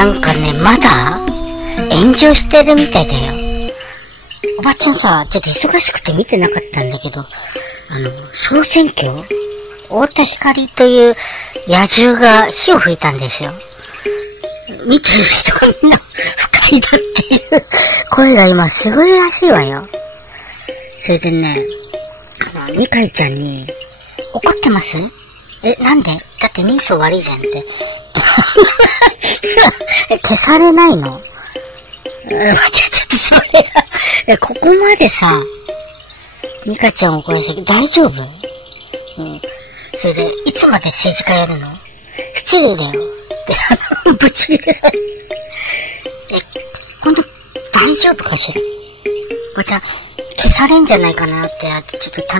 なんかね、まだ炎上してるみたいだよ。おばちゃんさ、ちょっと忙しくて見てなかったんだけど、総選挙太田光という野獣が火を吹いたんですよ。見てる人がみんな不快だっていう声が今すごいらしいわよ。それでね、二階ちゃんに、怒ってます？なんで？だって人相悪いじゃんって。消されないの？ちょっとそれが、ここまでさ、ニカちゃん怒らせて大丈夫？それで、いつまで政治家やるの？失礼だよ。って、ぶち切れられ。今度大丈夫かしら？おばちゃん、消されんじゃないかなって、ちょっとちょ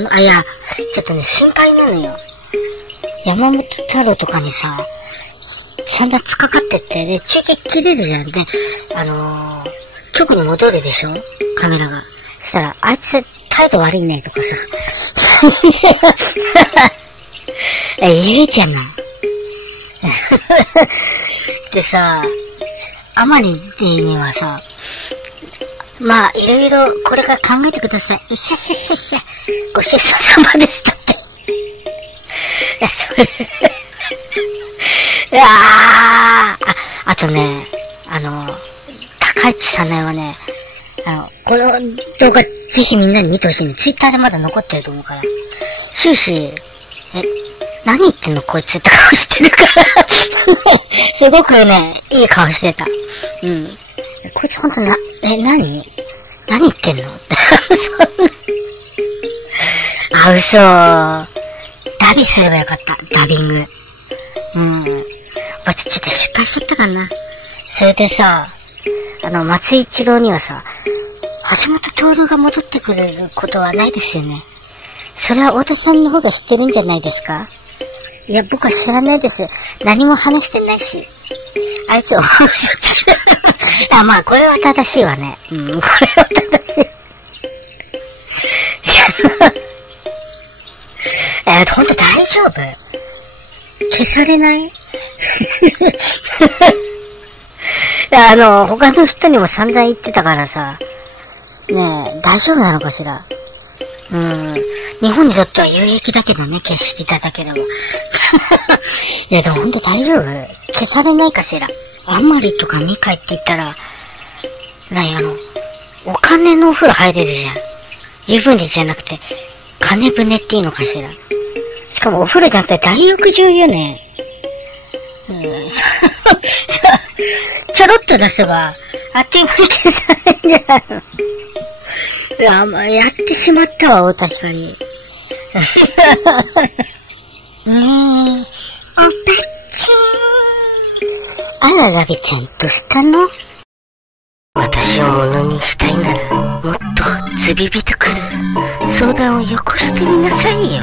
っとね、心配なのよ。山本太郎とかにさ、散々突っかかってって、で、中継切れるじゃん。で、局に戻るでしょ？カメラが。そしたら、あいつ態度悪いねとかさ。言うじゃない。でさ、あまりにはさ、まあ、いろいろこれから考えてください。ご出産様でしたって。いや、それあとね、高市早苗はね、この動画ぜひみんなに見てほしいね。ツイッターでまだ残ってると思うから。終始、何言ってんのこいつって顔してるから。すごくね、いい顔してた。こいつほんと何言ってんのって。嘘。ダビすればよかった。ダビング。ちょっと失敗しちゃったかな。それでさ、松井一郎にはさ、橋本徹が戻ってくれることはないですよね。それは太田さんの方が知ってるんじゃないですか？いや、僕は知らないです。何も話してないし。あいつをまあ、これは正しいわね。これは正しい。ほんと大丈夫？消されない？他の人にも散々言ってたからさ、ねえ、大丈夫なのかしら？日本にとっては有益だけどね、消していただければ。いや、でもほんと大丈夫？消されないかしら？あんまりとか2回って言ったら、お金のお風呂入れるじゃん。湯船じゃなくて、金船っていうのかしら。しかもお風呂じゃなくて大浴場よね。ちょろっと出せば、あっという間に消されるんじゃないの？やってしまったわ、太田光。ねえ、おばちゃん。あら、ラビちゃん、どうしたの？私をものにしたいなら、もっとズビビとくる相談をよこしてみなさいよ。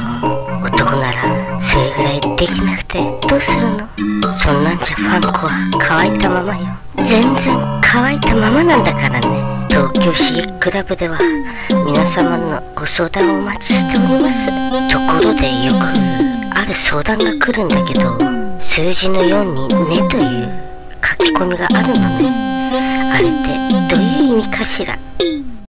男なら、それぐらいできなくてどうするの？そんなんじゃファンコは乾いたままよ。全然乾いたままなんだからね。東京刺激クラブでは皆様のご相談をお待ちしております。ところでよくある相談が来るんだけど、数字の4にねという書き込みがあるのね。あれってどういう意味かしら？